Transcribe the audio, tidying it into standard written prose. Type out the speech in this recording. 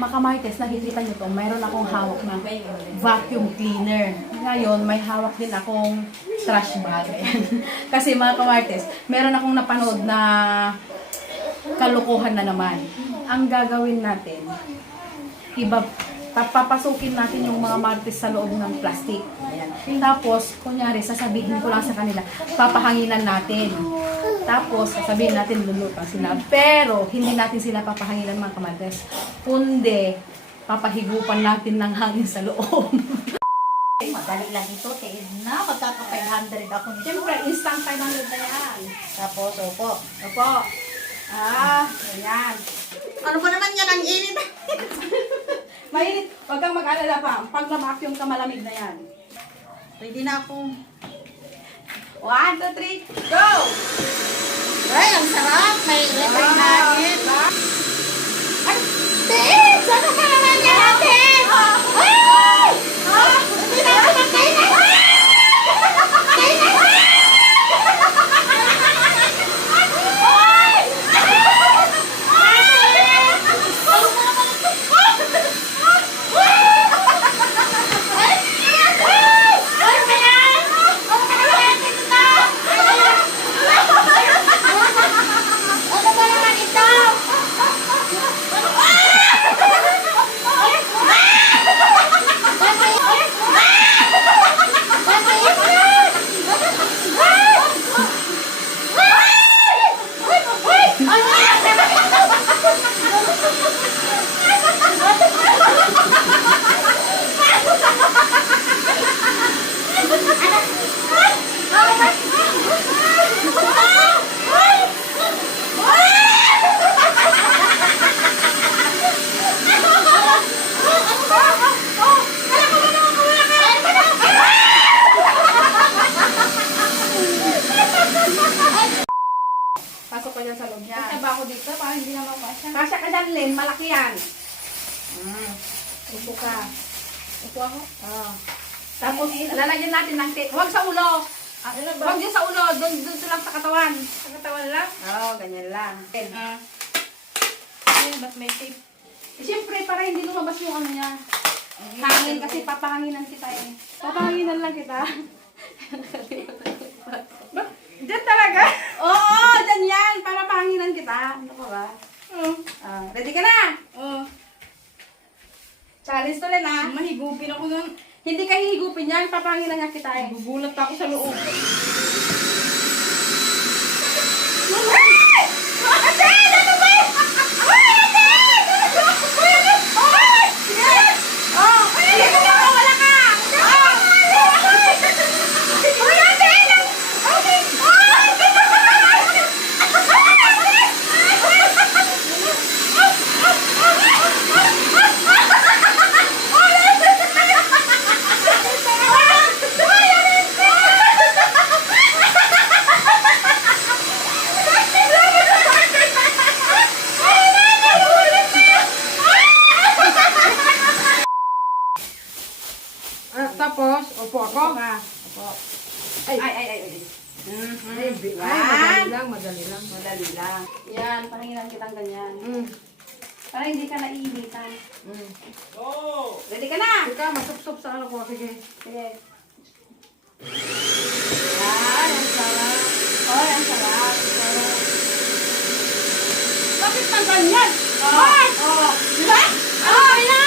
Makamartes, nakikita nyo to, mayroon akong hawak na vacuum cleaner. Ngayon, may hawak din akong trash bag. Kasi mga kamartes, meron akong napanood na kalukuhan na naman. Ang gagawin natin, papasukin natin yung mga martes sa loob ng plastic. Ayan. Tapos, kunyari, sasabihin ko lang sa kanila, papahanginan natin. Tapos, sasabihin natin, lulutang sila. Pero, hindi natin sila papahanginan mga kamartes. Kundi, papahigupan natin ng hangin sa loob. Madali lang ito, kaya na, magkaka-500 ako nito. Siyempre, instant 500 na yan. Tapos, opo. Opo. Ayan. Ano ba naman yan, ang init? Mainit, wag kang mag-alala pa. Pag na-vacuum ka, malamig na yan. Ready na ako. 1, 2, 3, go! Ay, ang sarap. May electric hangin. Ay, Tis! Ano ka naman yan, ate? Ay! Hindi na ako magkainan. pasok ka dyan sa loob niya. Kasi ba ako dito? Parang hindi na mapasya. Kasya ka dyan, Len. Malaki yan. Upo ka. Upo ako. Tapos, lalagyan natin ng tape. Huwag sa ulo. Ano ba? Huwag dyan sa ulo. Doon lang sa katawan. Sa katawan lang? Oo, ganyan lang. Ay, ba't may tape? Siyempre, para hindi lumabas yung ano niya. Hangin kasi papahanginan kita eh. Papahanginan lang kita. Diyan talaga? Oo, dyan yan. Para pahanginan kita. Ano ka ba? Ready ka na? Challenge to Len ha. Mahigupin ako nun. Hindi ka hihigupin yan. Papahanginan nga kita eh. Gugulat ako sa loob. Tapos, upo ako. Opo. Ay. Ay. Madali lang, madali lang. Madali lang. Yan, pahanginan kitang ganyan. Para hindi ka naiinitan. Ready ka na? Ika, masup-sup sa ano ko. Sige. Sige. Yan, ang sarap. Oh, ang sarap. Bakit pang ganyan? Di ba? Di ba?